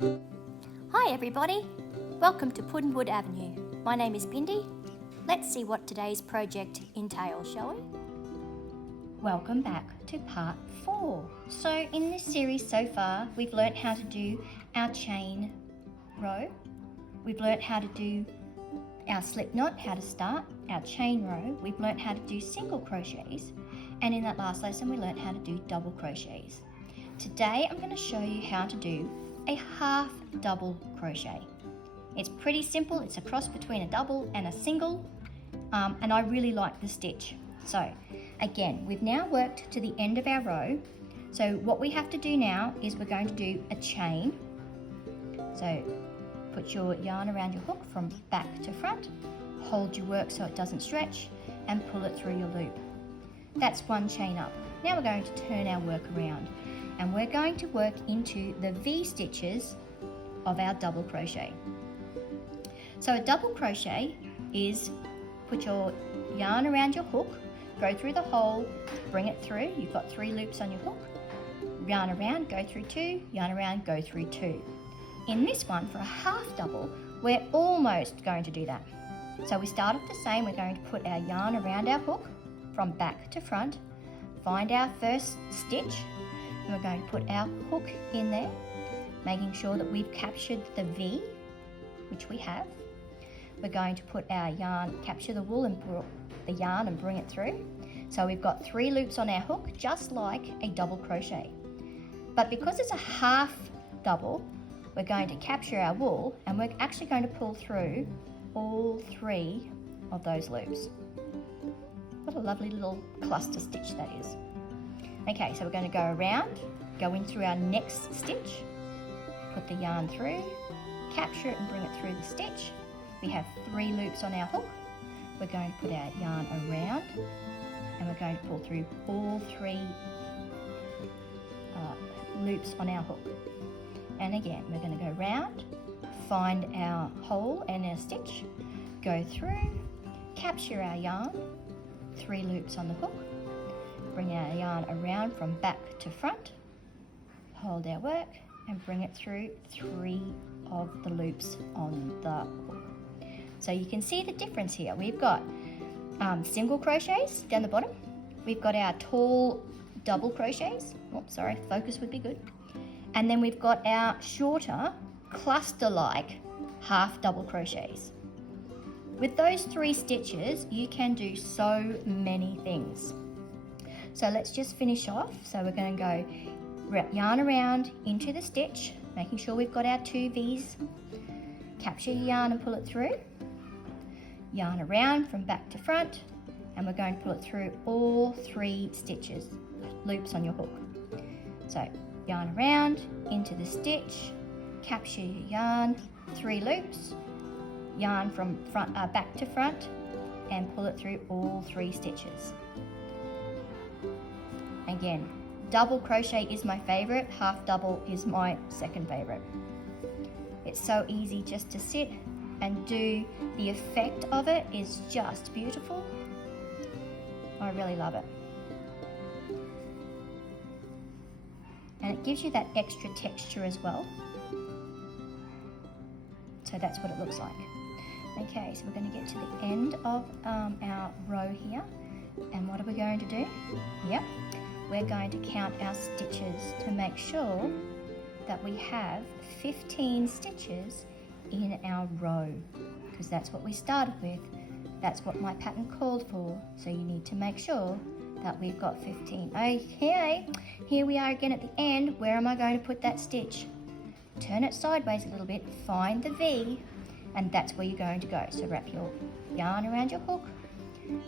Hi everybody, welcome to Puddinwood Avenue. My name is Bindi. Let's see what today's project entails, shall we? Welcome back to part 4. So in this series so far, we've learnt how to do our chain row. We've learnt how to do our slip knot, how to start, our chain row. We've learnt how to do single crochets. And in that last lesson, we learnt how to do double crochets. Today, I'm going to show you how to do a half double crochet. It's pretty simple. It's a cross between a double and a single, and I really like the stitch. So again, we've now worked to the end of our row. So what we have to do now is we're going to do a chain. So put your yarn around your hook from back to front, hold your work so it doesn't stretch, and pull it through your loop. That's one chain up. Now we're going to turn our work around, and we're going to work into the V stitches of our double crochet. So a double crochet is put your yarn around your hook, go through the hole, bring it through. You've got 3 loops on your hook. Yarn around, go through 2, yarn around, go through 2. In this one, for a half double, we're almost going to do that. So we start off the same. We're going to put our yarn around our hook from back to front, find our first stitch, and we're going to put our hook in there, making sure that we've captured the V, which we have. We're going to put our yarn, capture the wool and the yarn and bring it through. So we've got 3 loops on our hook, just like a double crochet. But because it's a half double, we're going to capture our wool and we're actually going to pull through all 3 of those loops. What a lovely little cluster stitch that is. Okay, so we're going to go around, go in through our next stitch, put the yarn through, capture it and bring it through the stitch. We have 3 loops on our hook. We're going to put our yarn around and we're going to pull through all 3 loops on our hook. And again, we're going to go round, find our hole and our stitch, go through, capture our yarn, 3 loops on the hook, bring our yarn around from back to front, hold our work and bring it through 3 of the loops on the hook. So you can see the difference here. We've got single crochets down the bottom. We've got our tall double crochets. Oh, sorry, focus would be good. And then we've got our shorter cluster-like half double crochets. With those 3 stitches, you can do so many things. So let's just finish off. So we're going to go yarn around into the stitch, making sure we've got our 2 V's. Capture your yarn and pull it through. Yarn around from back to front, and we're going to pull it through all 3 stitches, loops on your hook. So yarn around into the stitch, capture your yarn, 3 loops, yarn from front back to front, and pull it through all 3 stitches. Again, double crochet is my favorite, half double is my second favorite. It's so easy just to sit and do. The effect of it is just beautiful. I really love it. And it gives you that extra texture as well. So that's what it looks like. Okay, so we're going to get to the end of our row here. And what are we going to do? Yep, we're going to count our stitches to make sure that we have 15 stitches in our row, because that's what we started with. That's what my pattern called for. So you need to make sure that we've got 15. Okay, here we are again at the end. Where am I going to put that stitch? Turn it sideways a little bit, find the V, and that's where you're going to go. So wrap your yarn around your hook,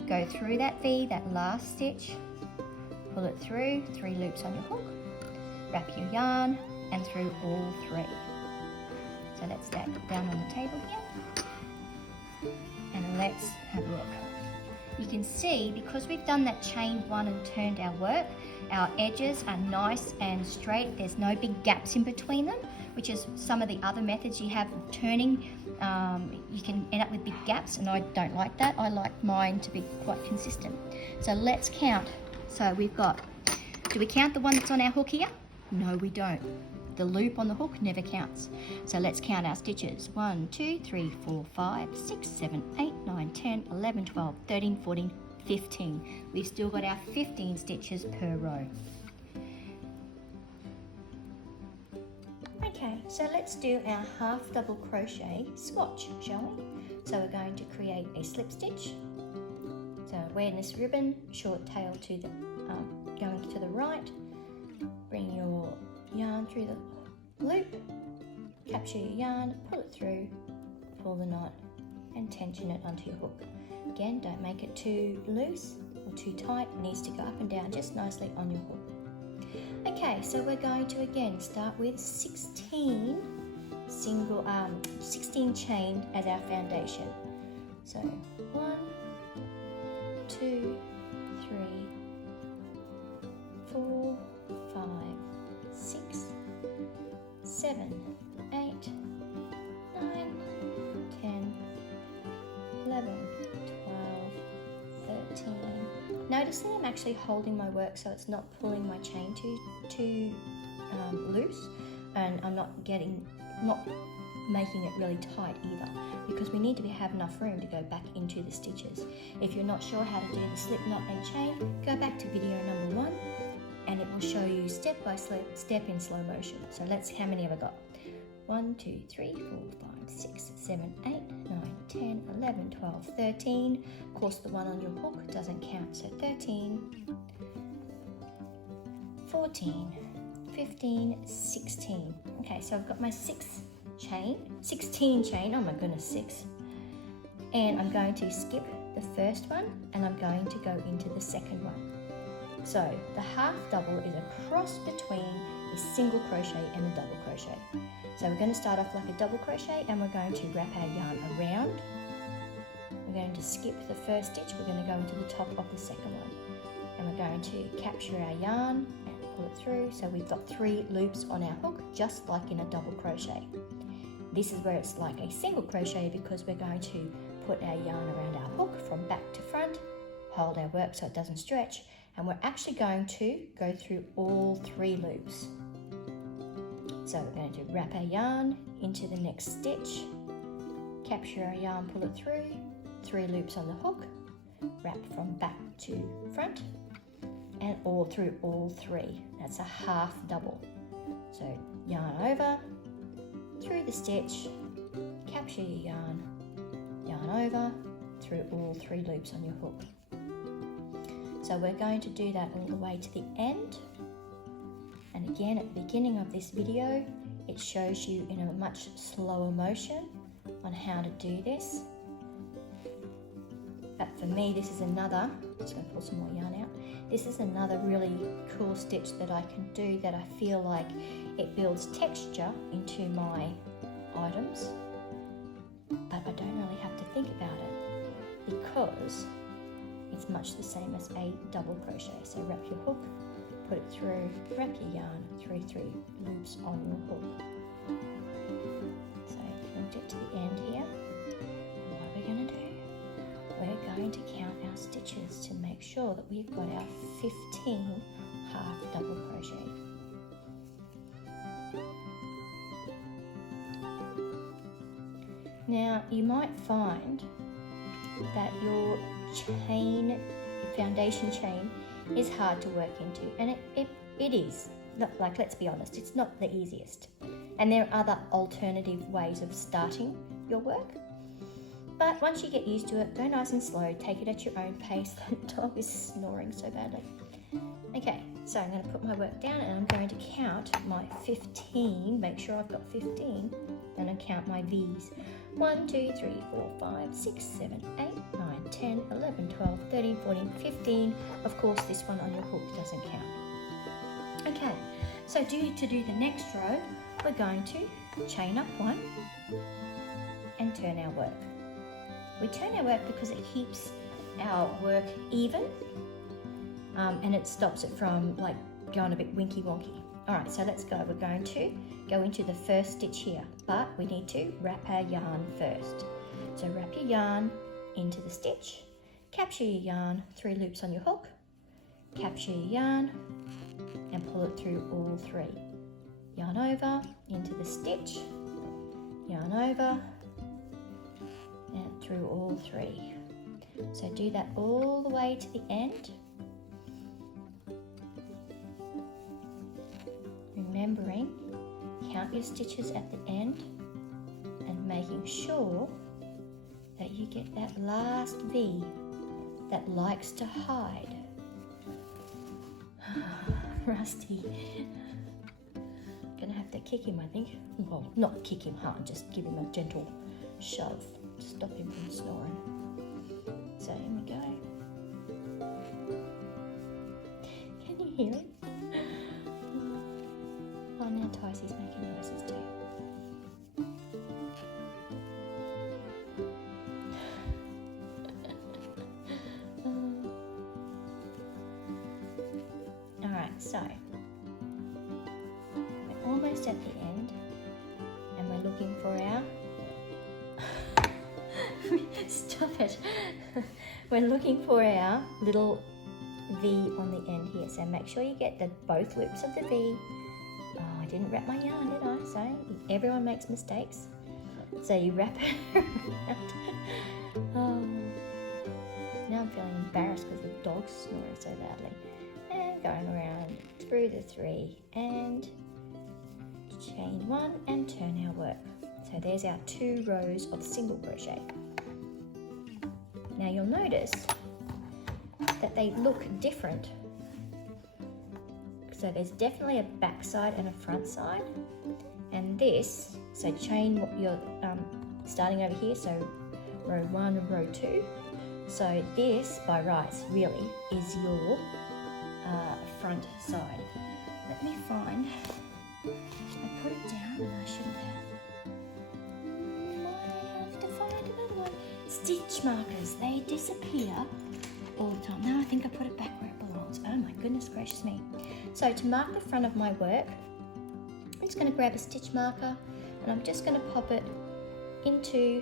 go through that V, that last stitch, pull it through, 3 loops on your hook, wrap your yarn and through all 3. So let's stack it down on the table here and let's have a look. You can see, because we've done that chain 1 and turned our work, our edges are nice and straight. There's no big gaps in between them, which is some of the other methods you have of turning. You can end up with big gaps, and I don't like that. I like mine to be quite consistent. So let's count. So we've got, do we count the one that's on our hook here? No, we don't. The loop on the hook never counts. So let's count our stitches. 1, 2, 3, 4, 5, 6, 7, 8, 9, 10, 11, 12, 13, 14, 15. We've still got our 15 stitches per row. Okay, so let's do our half double crochet swatch, shall we? So we're going to create a slip stitch. So wear this ribbon, short tail to the going to the right. Bring your yarn through the loop, capture your yarn, pull it through, pull the knot, and tension it onto your hook. Again, don't make it too loose or too tight. It needs to go up and down just nicely on your hook. Okay, so we're going to again start with 16 chained as our foundation. So 1, 2, 3, 4, 5, 6, 7, 8, 9, 10, 11, 12, 13. Notice that I'm actually holding my work so it's not pulling my chain too loose, and I'm not making it really tight either, because we need to have enough room to go back into the stitches. If you're not sure how to do the slip knot and chain, go back to video number 1 and it will show you step by step in slow motion. So how many have I got? 1, 2, 3, 4, 5, 6, 7, 8, 9, 10, 11, 12, 13. Of course, the one on your hook doesn't count, so 13, 14, 15, 16. Okay, so I've got my 16 chain, oh my goodness, 6. And I'm going to skip the first one and I'm going to go into the second one. So the half double is a cross between a single crochet and a double crochet. So we're going to start off like a double crochet and we're going to wrap our yarn around. We're going to skip the first stitch, we're going to go into the top of the second one. And we're going to capture our yarn and pull it through. So we've got 3 loops on our hook, just like in a double crochet. This is where it's like a single crochet because we're going to put our yarn around our hook from back to front, hold our work so it doesn't stretch, and we're actually going to go through all 3 loops. So we're going to wrap our yarn into the next stitch, capture our yarn, pull it through, 3 loops on the hook, wrap from back to front, and all through all 3. That's a half double. So yarn over, through the stitch, capture your yarn over, through all 3 loops on your hook. So we're going to do that all the way to the end. And again, at the beginning of this video, it shows you in a much slower motion on how to do this. But for me, this is another, just going to pull some more yarn out. This is another really cool stitch that I can do that I feel like it builds texture into my items, but I don't really have to think about it because it's much the same as a double crochet. So wrap your hook, put it through, wrap your yarn through 3 loops on your hook. So we'll get to the end here. And what we're going to do, we're going to count our stitches to make sure that we've got our 15 half double crochet. Now you might find that your foundation chain is hard to work into, and it is. Like, let's be honest, it's not the easiest. And there are other alternative ways of starting your work. But once you get used to it, go nice and slow, take it at your own pace. That dog is snoring so badly. Okay, so I'm going to put my work down and I'm going to count my 15, make sure I've got 15, and I count my V's. 1, 2, 3, 4, 5, 6, 7, 8, 9, 10, 11, 12, 13, 14, 15. Of course, this one on your hook doesn't count. Okay, so to do the next row, we're going to chain up 1 and turn our work. We turn our work because it keeps our work even, and it stops it from like going a bit winky wonky. All right, so let's go. We're going to go into the first stitch here, but we need to wrap our yarn first. So wrap your yarn into the stitch, capture your yarn, 3 loops on your hook, capture your yarn and pull it through all 3. yarn over into the stitch, yarn over and through all 3. So do that all the way to the end, remembering count your stitches at the end and making sure that you get that last V that likes to hide. Rusty. Gonna have to kick him, I think. Well, not kick him hard, just give him a gentle shove to stop him from snoring. So here we go. Can you hear him? Oh, now Tycee's making noises too. Alright, so we're almost at the end and we're looking for our stop it. We're looking for our little V on the end here. So make sure you get both loops of the V. Oh, I didn't wrap my yarn, did I? So everyone makes mistakes. So you wrap it around. Oh, now I'm feeling embarrassed because the dog's snoring so loudly. And going around through the 3 and chain 1 and turn our work. So there's our 2 rows of single crochet. Now you'll notice that they look different. So there's definitely a back side and a front side. And this, so chain what you're starting over here, so row 1 and row 2. So this, by rights, really is your front side. Let me find, I put it down and I shouldn't have. I have to find another one. Stitch markers, they disappear all the time. Now I think I put it back where it belongs. Oh my goodness gracious me. So to mark the front of my work, I'm just going to grab a stitch marker and I'm just going to pop it into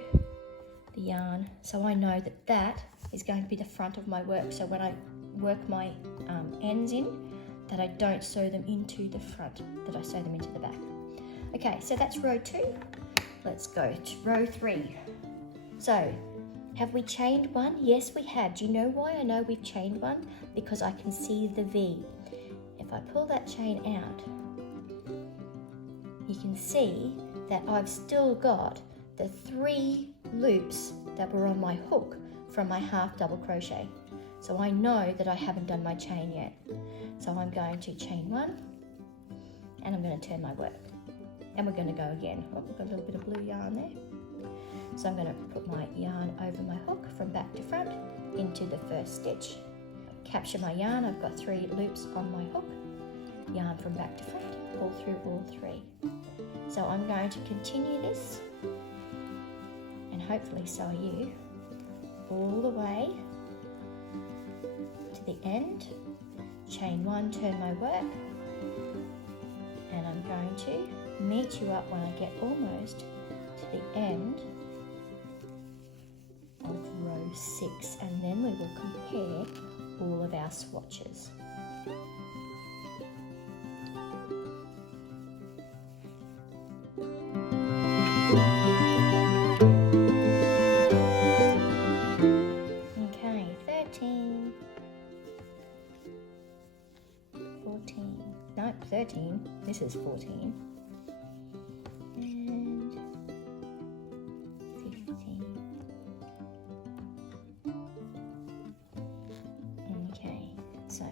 the yarn so I know that that is going to be the front of my work. So when I work my ends in, that I don't sew them into the front, that I sew them into the back. Okay, so that's row 2. Let's go to row 3. So, have we chained 1? Yes, we have. Do you know why I know we've chained 1? Because I can see the V. If I pull that chain out, you can see that I've still got the 3 loops that were on my hook from my half double crochet. So I know that I haven't done my chain yet. So I'm going to chain 1 and I'm going to turn my work. And we're going to go again. Oh, we've got a little bit of blue yarn there. So I'm going to put my yarn over my hook from back to front into the first stitch. Capture my yarn, I've got 3 loops on my hook. Yarn from back to front, pull through all 3. So I'm going to continue this, and hopefully so are you, all the way to the end. Chain 1, turn my work, and I'm going to meet you up when I get almost to the end of row 6, and then we will compare all of our swatches. Okay, 13, 14, no, 13, this is 14, and 15. Okay, so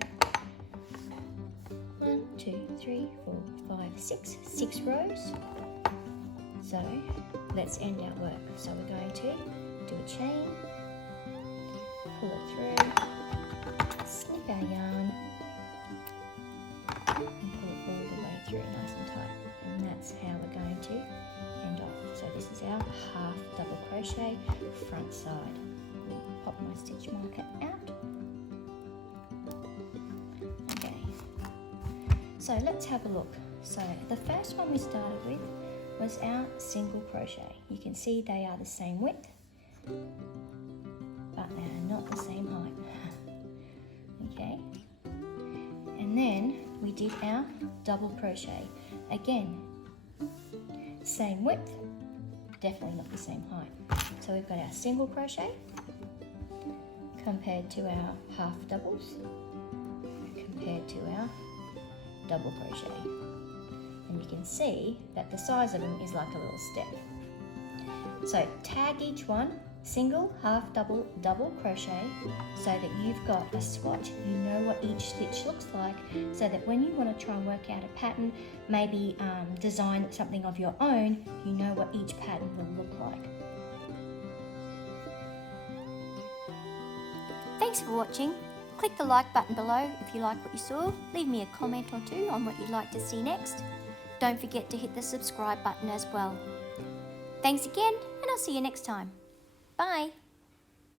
1, 2, 3, 4, 5, 6, 6 rows. So let's end our work. So we're going to do a chain, pull it through, snip our yarn, and pull it all the way through nice and tight. And that's how we're going to end off. So this is our half double crochet front side. We'll pop my stitch marker out. Okay, so let's have a look. So the first one we started with was our single crochet. You can see they are the same width, but they are not the same height. Okay, and then we did our double crochet, again, same width, definitely not the same height. So we've got our single crochet compared to our half doubles compared to our double crochet. And you can see that the size of them is like a little step. So tag each one, single, half double, double crochet, so that you've got a swatch. You know what each stitch looks like, so that when you want to try and work out a pattern, maybe design something of your own, you know what each pattern will look like. Thanks for watching. Click the like button below if you like what you saw. Leave me a comment or two on what you'd like to see next. Don't forget to hit the subscribe button as well. Thanks again, and I'll see you next time. Bye.